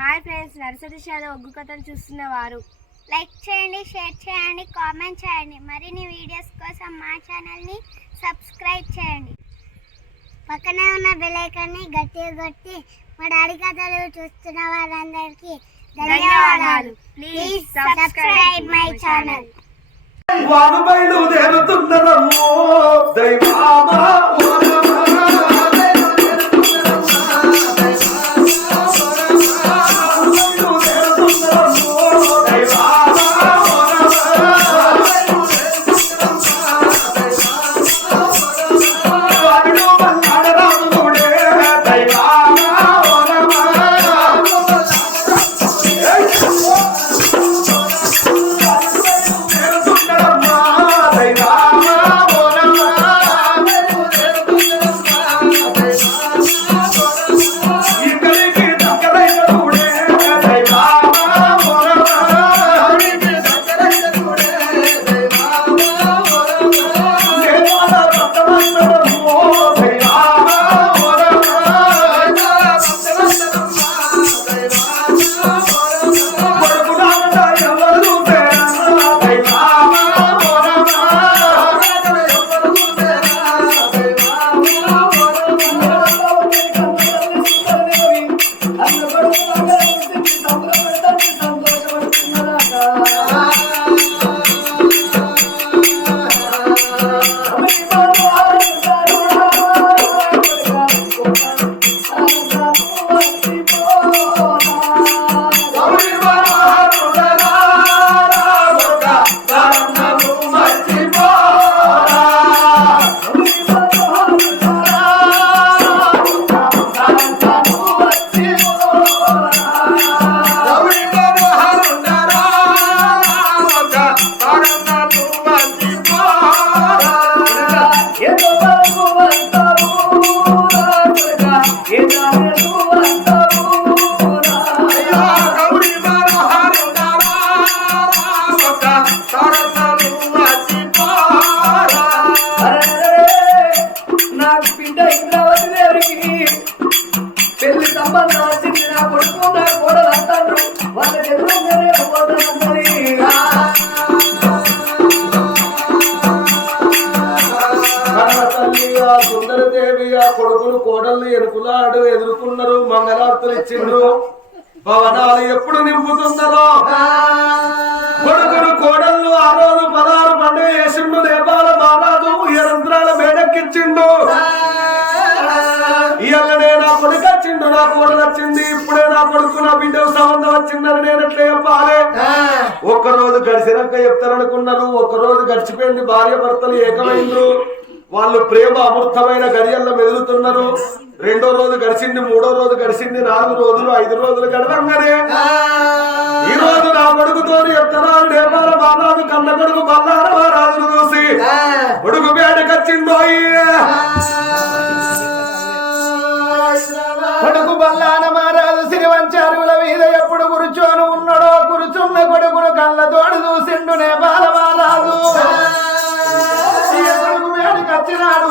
Hi friends, nursery shallow ఒగ్గు కథలు చూస్తున్నవారు like చేయండి, share చేయండి, కామెంట్ చేయండి. మరిన్ని వీడియోస్ కోసం మా ఛానల్ని సబ్స్క్రైబ్ చేయండి. పక్కనే ఉన్న బెల్ ఐకాన్ని గట్టిగా కొట్టి మా డాడీ కథలు చూస్తున్న వారందరికీ ధన్యవాదాలు. Please subscribe my channel. వారు బయలుదేరుతున్నదమ్మో దైవామా కొడుకులు కోడళ్ళు ఎరుకులాడు ఎదుర్కొన్నారు, మంగళార్తులు ఇచ్చిండ్రు. భవనాలు ఎప్పుడు నింపుతున్నారో కొడుకులు కోడళ్ళు ఆ రోజు 16 పండుగ చేసిండు. నేపాల మహారాజు యంత్రాల మేడెక్కించిండు. ఇవాళనే నా కొడుకు వచ్చిండు, నా కోడలు వచ్చింది, ఇప్పుడే నా కొడుకు నా బిడ్డ సంబంధం వచ్చిందని నేను ఎట్లా చెప్పాలి? ఒక్కరోజు గడిచినాక చెప్తారనుకున్నారు. ఒక్కరోజు గడిచిపోయింది, భార్య భర్తలు ఏకమైండ్రు. వాళ్ళు ప్రేమ అమృతమైన గడియల్లో మెదులుతున్నారు. 2వ రోజు గడిచింది, 3వ రోజు గడిచింది, 4 రోజులు 5 రోజులు గడవంగానే ఈ రోజు నా కొడుకుతో చెప్తున్నారు. నేపాల మహారాజు కన్న కొడుకు బల్లార మహారాజును చూసి కొడుకు బేడకొచ్చిందో. కొడుకు బల్లాన మహారాజు సిరివంచారుల మీద ఎప్పుడు కూర్చొని ఉన్నాడో కూర్చున్న కొడుకును కళ్ళతోడు చూసిండు నేపాల మహారాజు. వచ్చినాడు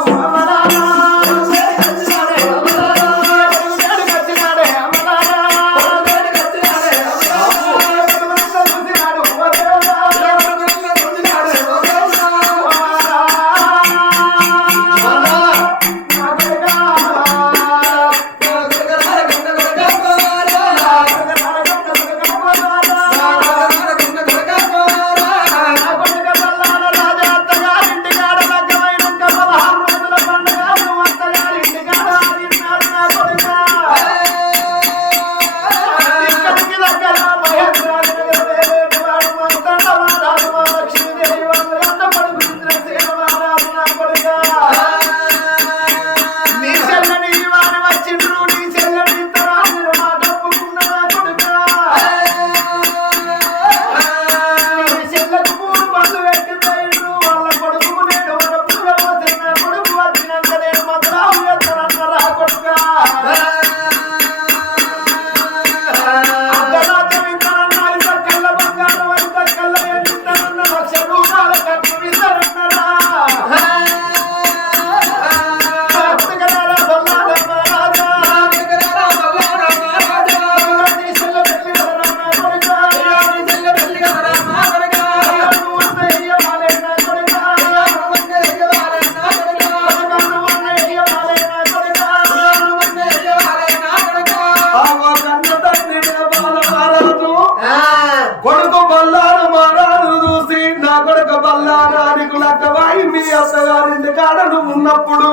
ఉన్నప్పుడు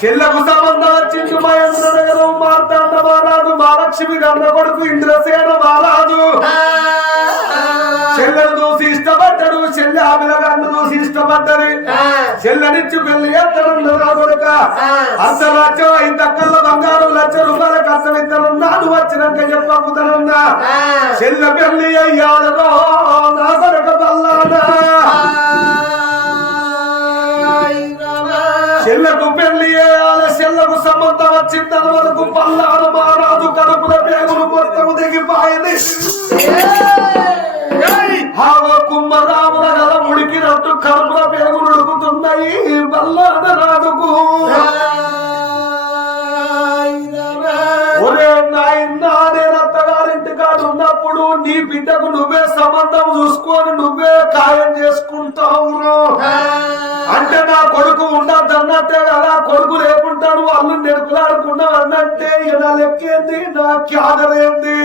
చెల్లకు సంబంధం వచ్చింది మహేంద్ర నగరం మార్తాండ మహారాజు మహాలక్ష్మి గంధ కొడుకు ఇంద్రసేన మహారాజు చెల్లెను చూసి ఇష్టపడ్డాడు చెల్లె ఆమెల గంధ చూసి ఇష్టపడ్డది చెల్లెనిచ్చి పెళ్లి ఎత్తనున్నదా కొడుక అంతరాజ్యం 5 దక్కల బంగారు ₹1,00,000 కష్టమిత్తనున్నాడు వచ్చినాక చెప్పబుతనున్నా చెల్లె పెళ్లి అయ్యాడో నా కొడుక పల్లానా చెల్లకు పెళ్లి చేయాలి చెల్లకు సంబంధం వచ్చిందని వరకు పల్లాడు మహారాజు కడుపుల పేగులు మొత్తము దిగిపోయింది కుమ్మరాముల గల ఉడికినట్టు కడుపుల పేగులు ఉడుకుతున్నాయి పల్లాడ రాజుకు ఒరే నాయనా నేను అత్తగారింటి కాడు ఉన్నప్పుడు నీ బిడ్డకు నువ్వే సంబంధం చూసుకొని నువ్వే ఖాయం చేసుకుంటావు అంటే నా కొడుకు ఉండద్దన్నట్టే కదా కొడుకు లేకుంటాడు వాళ్ళు నెరుకులాడుకున్నావు అన్నట్టే నా లెక్కేంది నా క్యాదరేంది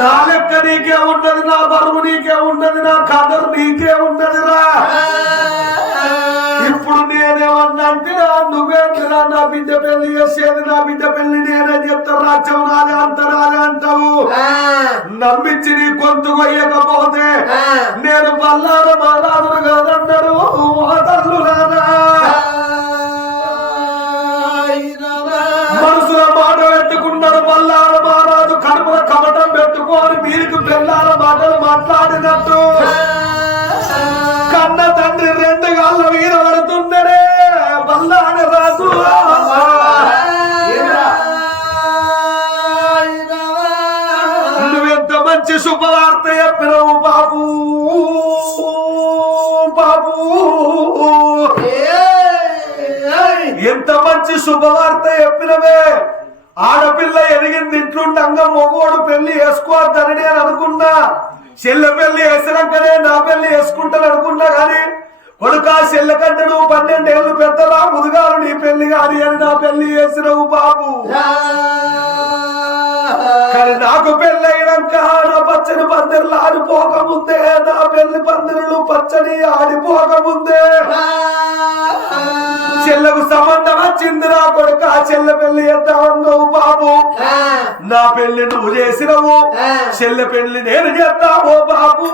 నా లెక్క నీకే ఉన్నది నా బరువు నీకే ఉన్నది నా కదరు నీకే ఉన్నదిరా ఇప్పుడు నేనేమన్నా అంటే నువ్వేంటిరా నా బిడ్డ పెళ్లి చేసేది నా బిడ్డ పెళ్లి నేనే చెప్తా రాజ్యం నాదే అంత నాదే అంటావు నమ్మించి నీ గొంతు కొయ్యకపోతే నేను బల్లార మహారాజును కాదన్నాడు తల్లు రాదా మనసులో మాట పెట్టుకున్నాడు బల్లార మహారాజు కడుపుల కమటం పెట్టుకొని మీకు బెల్లాల మాటలు మాట్లాడినట్టు కన్న తండ్రి 2 గాళ్ళ మీద పడుతుండడే బల్లాడ రాజు నువ్వెంత మంచి శుభవార్త చెప్పినవు బాబు బాబు ఎంత మంచి శుభవార్త చెప్పినవే ఆడపిల్ల ఎదిగింది ఇంట్లుండగా మొగోడు పెళ్లి వేసుకోవద్దని నేను అనుకున్నా చెల్లె పెళ్లి వేసినాకనే నా పెళ్లి వేసుకుంటాను అనుకున్నా గాని కొడుకా చెల్లె కంటే నువ్వు 12 ఏళ్ళు పెద్దలా ముదుగారు నీ పెళ్లి గాని అని నా పెళ్లి వేసినవు బాబు కానీ నాకు పెళ్లి అయినాక నా పచ్చని పందిర్లు ఆడిపోకముందే నా పెళ్లి పందిరులు పచ్చని ఆడిపోకముందే చెల్లెకు సంబంధం వచ్చింది నా కొడుక చెల్లె పెళ్లి ఎత్తావు బాబు నా పెళ్లి నువ్వు చేసినవు చెల్లె పెళ్లి నేను చేస్తావో బాబు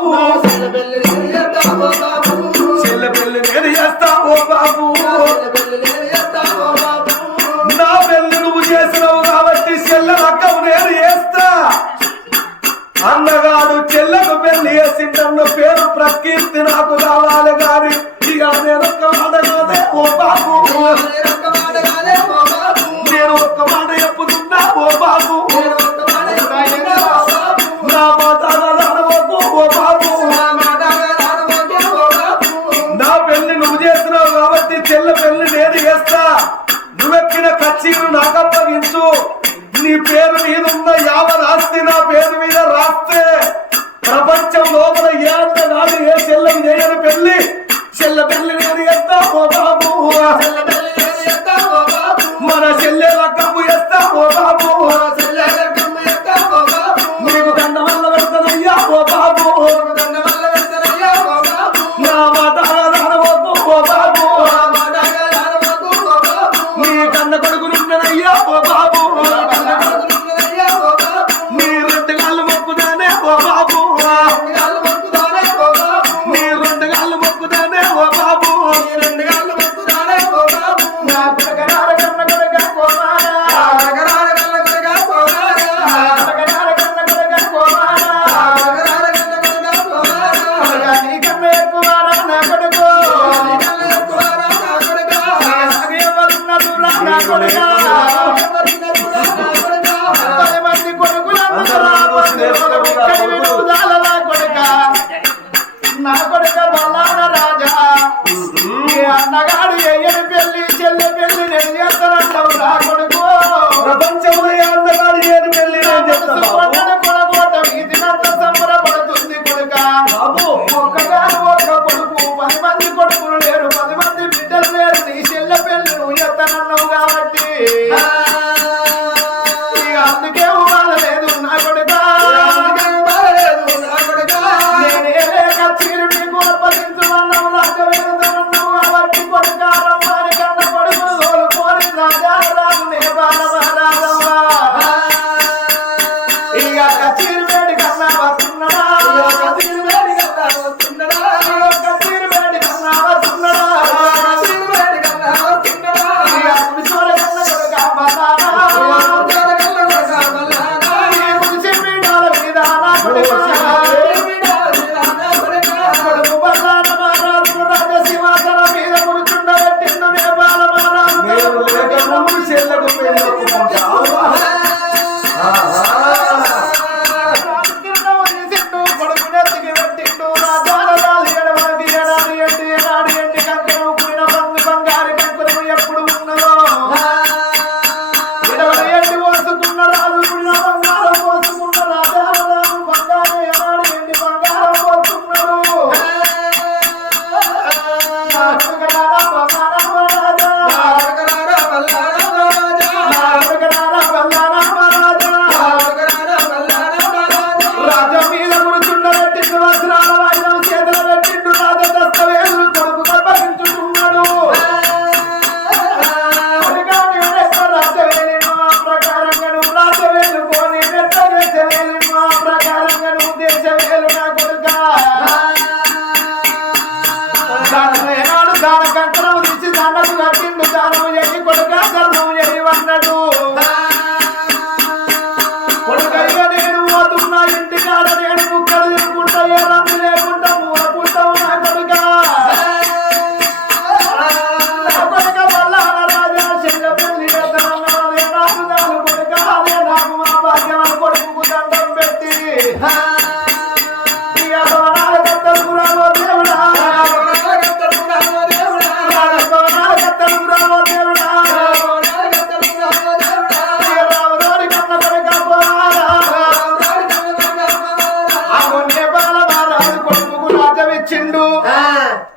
చెల్లె పెళ్లి నేను చేస్తావో బాబు నా పెళ్లి నువ్వు చేసినవు కాబట్టి చెల్లె రకం నేను చేస్తా అన్నగాడు చెల్లెకు పెళ్లి చేసిందన్న పేరు ప్రకీర్తి నాకు కావాలి గాని ఇక నేను ఒక్క మాట కాదే ఓ బాబు నేను ఒక్క మాట చెప్పుతున్నా ఓ బాబు నా మాట ఓ బాబు నా పెళ్లి నువ్వు చేస్తున్నావు కాబట్టి చెల్లె పెళ్లి నేను చేస్తా నువ్వెక్కిన కచ్చీరు నాకు అప్పగించు నీ పేరు మీదున్న యావత్ ఆస్తి నా పేరు మీద రాస్తే ప్రపంచం లోపల ఏ అంత నాడు ఏ చెల్లెలు చేయని పెళ్లి చెల్లె పెళ్లి నేను చేస్తా ఓ బాబు మన చెల్లె లక్కము చేస్తా ఓ బాబు నీకు దండ వల్ల పెడతానయ్యా ఓ బాబు నా మాట ఓ బాబు నీ కన్న కొడుకునున్నదయ్యా ఓ బాబు నీ 2 గాళ్ళు మొక్కుదానే ఓ బాబు నీ 2 గాళ్ళు మొక్కుదానే ఓ బాబు నా కొడుకరాల కన్న కొడుక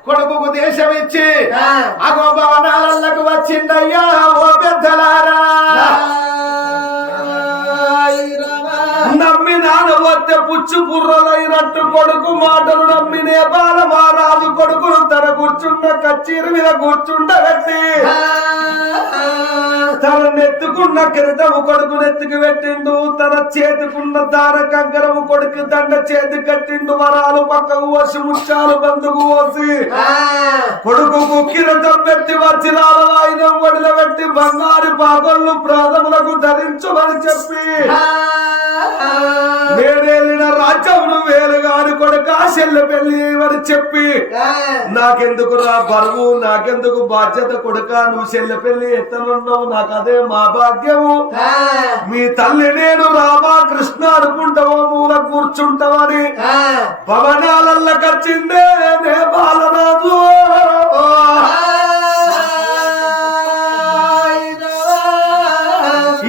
కొడుకుకు దేశం ఇచ్చి అగో భవనాలకు వచ్చిందయ్యా ఓ పెద్దలారా నమ్మి నానవత్తే పుచ్చు పుర్రలైనట్టు కొడుకు మాటలు నమ్మి నేపాల మహారాజు కొడుకును తన కూర్చున్న కచ్చీరు మీద కూర్చుండబెట్టి తన నెత్తుకున్న కిరీటము కొడుకు నెత్తికి పెట్టిండు తన చేతికున్న దార కంకరము కొడుకు దండ చేతి కట్టిండు వరాలు పక్కకు పోసి ముత్యాలు బందుకు పోసి కొడుకు కిరీటం పెట్టి వజ్రాల వాయినం ఒడిలో పెట్టి బంగారు పాగళ్ళు ప్రాణములకు ధరించమని చెప్పి నేనేలిన రాజ్యమును వేలుగాని కొడుక చెల్లె పెళ్లి అని చెప్పి నాకెందుకు రా బరువు నాకెందుకు బాధ్యత కొడుక నువ్వు చెల్లె పెళ్లి ఎత్తనున్నావు నాకు అదే మా భాగ్యము మీ తల్లి నేను రామా కృష్ణ అనుకుంటావో మూల కూర్చుంటావని భవనాలల్లో కచ్చిందే నేపాలరాజు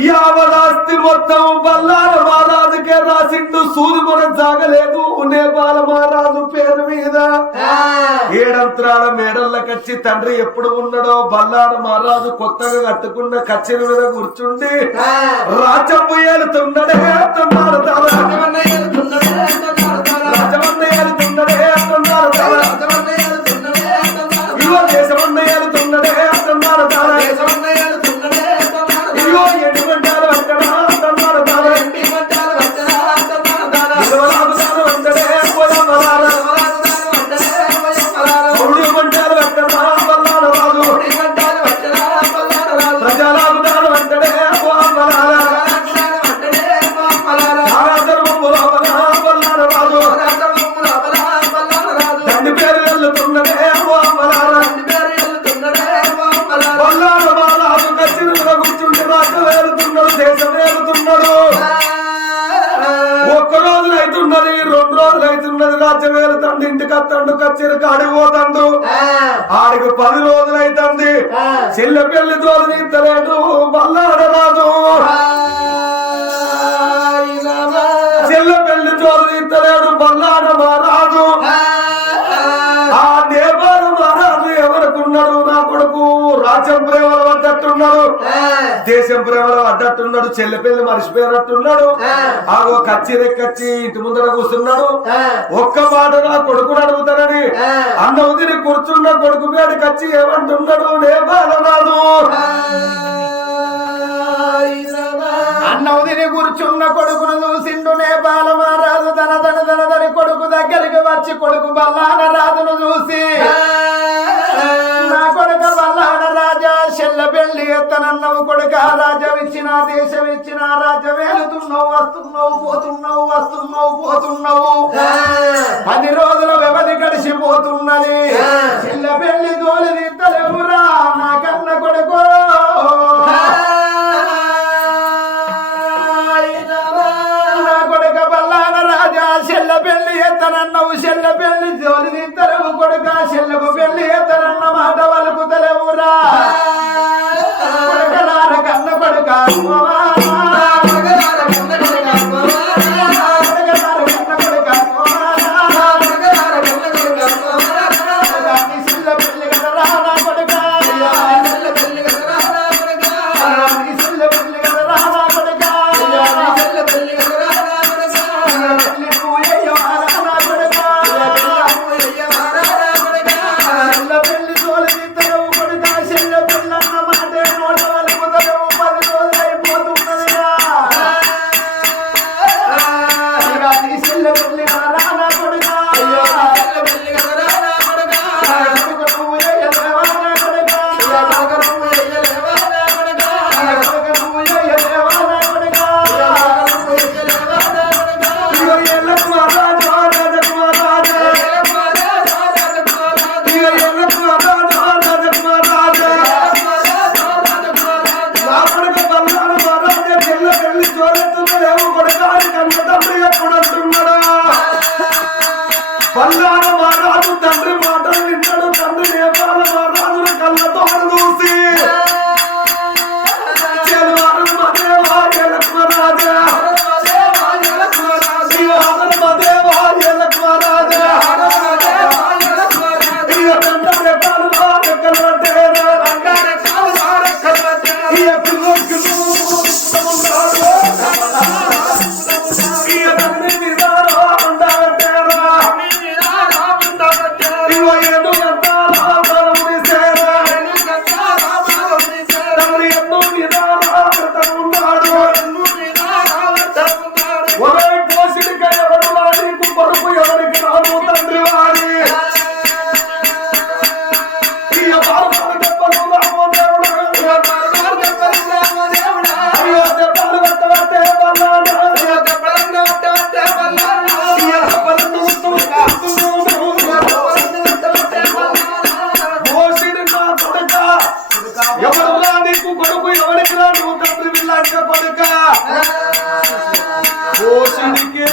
యావదాస్తి మొత్తం బల్లాల మహారాజుకే రాసిండు సూది మనం సాగలేదు నేపాల మహారాజు పేరు మీద ఏడంత్రాల మేడల్ల కచ్చి తండ్రి ఎప్పుడు ఉన్నాడో బల్లాల మహారాజు కొత్తగా కట్టుకున్న కచ్చిన మీద కూర్చుండి రాజమ్మ ఏలుతున్నడే అన్నారు రాజమన్న ఏలుతున్నడే అన్నారు ఇవో దేశమన్న ఏలుతున్నడే అన్నారు ఇవో ఎటువంటి అక్కడ అన్నారు రాజ్యమేలుతండు ఇంటికి అత్తండు కచ్చేరి కాడిపోతాడు ఆడికి 10 రోజులైతుంది చెల్లె పెళ్లి తోలు తీస్తలేడు బల్లాడరాజు చెల్లె పెళ్లి తోలు తీస్తలేడు బల్లాడ మహారాజు ఆ నేపాల మహారాజు ఎవరుకున్నాడు నా కొడుకు రాజ్యం ప్రేమలు పడ్డట్టున్నాడు దేశం ప్రేమలు పడ్డట్టున్నాడు చెల్లె పెళ్లి మర్చిపోయినట్టున్నాడు ఆగో కచ్చి ఇంటి ముందర కూర్చున్నాడు ఒక్క మాట నా కొడుకును అడుగుతానని అన్నం తిని కూర్చున్న కొడుకు పేరు కచ్చి ఏమంటున్నాడు నేపాలరాజు అన్నం తిని కూర్చున్న కొడుకును చూసిండు నేపాల మహారాజు తన కొడుకు దగ్గరికి వచ్చి కొడుకు బల్లాన రాజును చూసి నా కొడుక బల్లాన రాజా చెల్ల పెళ్లి ఎత్తనన్నవు కొడుక రాజ్యం ఇచ్చిన దేశం ఇచ్చిన రాజ్యం వెళుతున్నావు వస్తున్నావు 10 రోజుల వ్యవధి గడిచిపోతున్నది చెల్ల పెళ్లి తోలి తీస్తలేవురా నా కన్న కొడుకు నా కొడుక బల్లాన రాజా చెల్ల పెళ్లి ఎత్తనన్నవు చెల్ల పెళ్లి తోలి తీస్తలేవు కొడుక చెల్లకు పెళ్లి ఎత్తనన్న మాట వలుకుతలేవురా కొడుకలార కన్న కొడుక పోషిడికే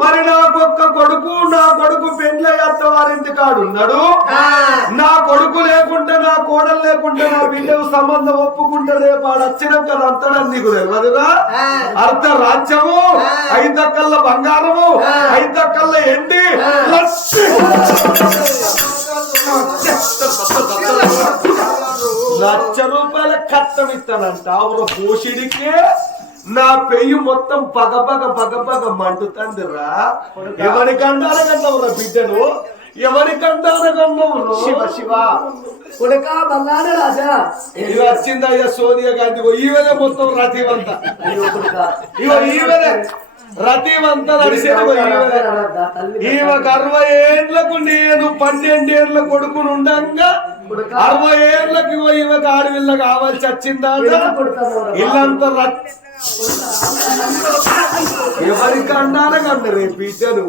మరి నాకొక్క కొడుకు, నా కొడుకు పెండ్లి అత్తవారింటి కాడున్నాడు. నా కొడుకు లేకుంటే, నా కోడలు లేకుంటే నా బిడ్డకు సంబంధం ఒప్పుకుంటే రేపు ఆడ వచ్చినాక అంతడం నీకు తెలియదుగా. అర్ధ రాజ్యము, 5 అక్కల బంగారము, 5 అక్కల ఎండి, ₹1,00,000 కట్టం ఇస్తానంట. ఆవిడ పోషిడికే నా పెయ్యి మొత్తం పగపగ మండుతందిరా. ఎవరికంటారా కన్నావురా బిడ్డను, ఎవరికంటారా కన్నావు? శివ శివ కొడుకా బంగారు రాజా ఇది వచ్చిందయ్యా సోనియా గాంధీ. ఈవెనే మొత్తం రథీవంతా, ఈవెనే రథీవంతా నడిచేది. ఈమెకు 60 ఏళ్లకు నేను 12 ఏళ్ల కొడుకును ఉండంగా 60 ఏళ్లకి ఈమెకు ఆడవిల్ల కావాల్సి వచ్చిందా? ఇల్లంతా ఎవరికి అన్నారా కన్నా రేపు బిడ్డను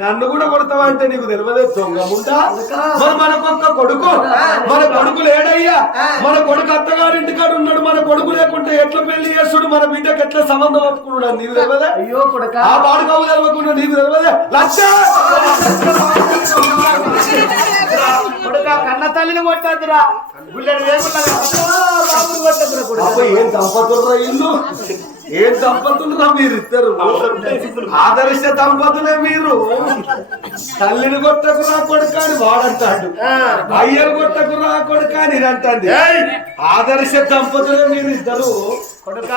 నన్ను కూడా కొడతావంటే నీకు తెలియదే దొంగముంటా. మరి మనకొక్క కొడుకు, మన కొడుకు లేడయ్యా. మన కొడుకు అత్తగారింటికాడు ఉన్నాడు. మన కొడుకు లేకుంటే ఎట్లా పెళ్లి చేస్తుడు, మన బిడ్డకి ఎట్లా సంబంధం ఒప్పుకున్నాడు నీకు తెలియదే? అయ్యో కొడుక ఆ వాడుకవు తెలియకుండా నీకు తెలియదే? కన్న తల్లిని కొట్టద్దురా, ఏం దంపతులరా ఇల్లు, ఏం దంపతులరా మీరిద్దరు? ఆదర్శ దంపతులే మీరు. తల్లిని కొట్టకురా కొడుకు అని వాడంటాడు, అయ్యను కొట్టకురా కొడుకు అని అంటుంది. ఆదర్శ దంపతులే మీరిద్దరు కొడుక.